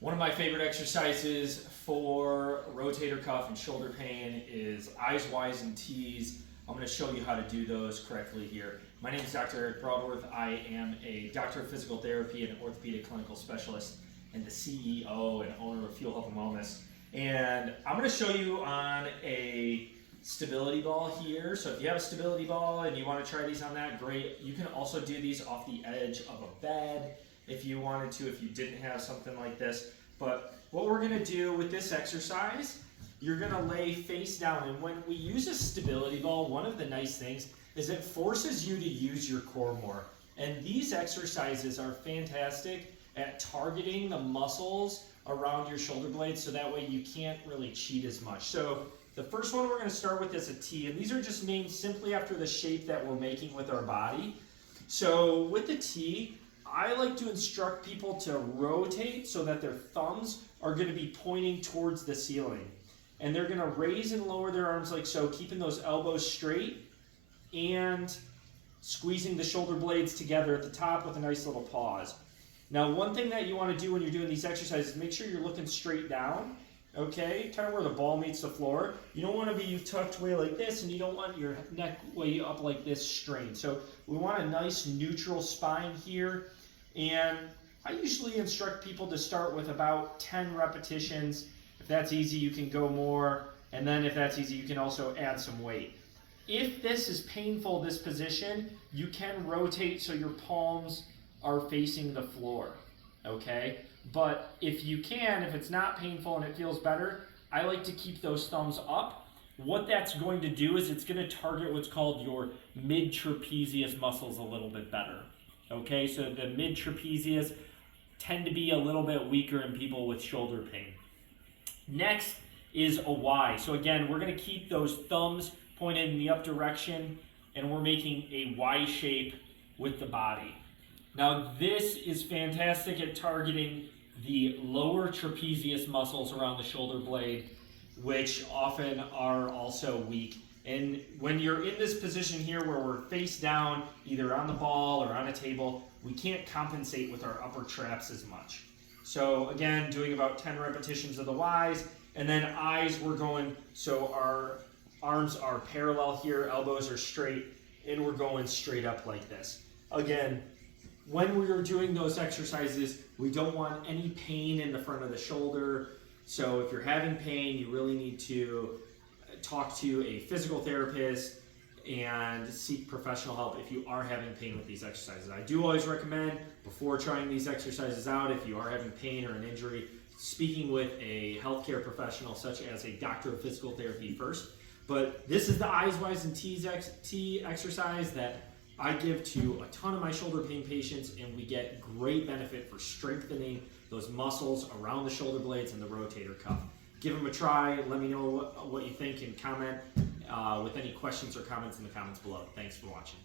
One of my favorite exercises for rotator cuff and shoulder pain is eyes, Y's, and T's. I'm going to show you how to do those correctly here. My name is Dr. Eric Broadworth. I am a doctor of physical therapy and orthopedic clinical specialist and the CEO and owner of Fuel Health and Wellness. And I'm going to show you on a stability ball here. So if you have a stability ball and you want to try these on that, great. You can also do these off the edge of a bed if you wanted to, if you didn't have something like this. But what we're going to do with this exercise, you're going to lay face down. And when we use a stability ball, one of the nice things is it forces you to use your core more. And these exercises are fantastic at targeting the muscles around your shoulder blades, so that way you can't really cheat as much. So the first one we're going to start with is a T, and these are just named simply after the shape that we're making with our body. So with the T, I like to instruct people to rotate so that their thumbs are going to be pointing towards the ceiling. And they're going to raise and lower their arms like so, keeping those elbows straight and squeezing the shoulder blades together at the top with a nice little pause. Now, one thing that you want to do when you're doing these exercises, make sure you're looking straight down, okay? Kind of where the ball meets the floor. You don't want to be tucked way like this, and you don't want your neck way up like this strained. So we want a nice neutral spine here. And I usually instruct people to start with about 10 repetitions. If that's easy, you can go more. And then if that's easy, you can also add some weight. If this is painful, this position, you can rotate so your palms are facing the floor, okay? But if you can, if it's not painful and it feels better, I like to keep those thumbs up. What that's going to do is it's going to target what's called your mid-trapezius muscles a little bit better. Okay, so the mid-trapezius tend to be a little bit weaker in people with shoulder pain. Next is a Y. So again, we're going to keep those thumbs pointed in the up direction, and we're making a Y shape with the body. Now this is fantastic at targeting the lower trapezius muscles around the shoulder blade, which often are also weak. And when you're in this position here where we're face down, either on the ball or on a table, we can't compensate with our upper traps as much. So again, doing about 10 repetitions of the Ys, and then Is we're going, so our arms are parallel here, elbows are straight, and we're going straight up like this. Again, when we're doing those exercises, we don't want any pain in the front of the shoulder. So if you're having pain, you really need to talk to a physical therapist and seek professional help if you are having pain with these exercises. I do always recommend, before trying these exercises out, if you are having pain or an injury, speaking with a healthcare professional such as a doctor of physical therapy first. But this is the Eyes, Y's, and T exercise that I give to a ton of my shoulder pain patients, and we get great benefit for strengthening those muscles around the shoulder blades and the rotator cuff. Give them a try. Let me know what you think, and comment with any questions or comments in the comments below. Thanks for watching.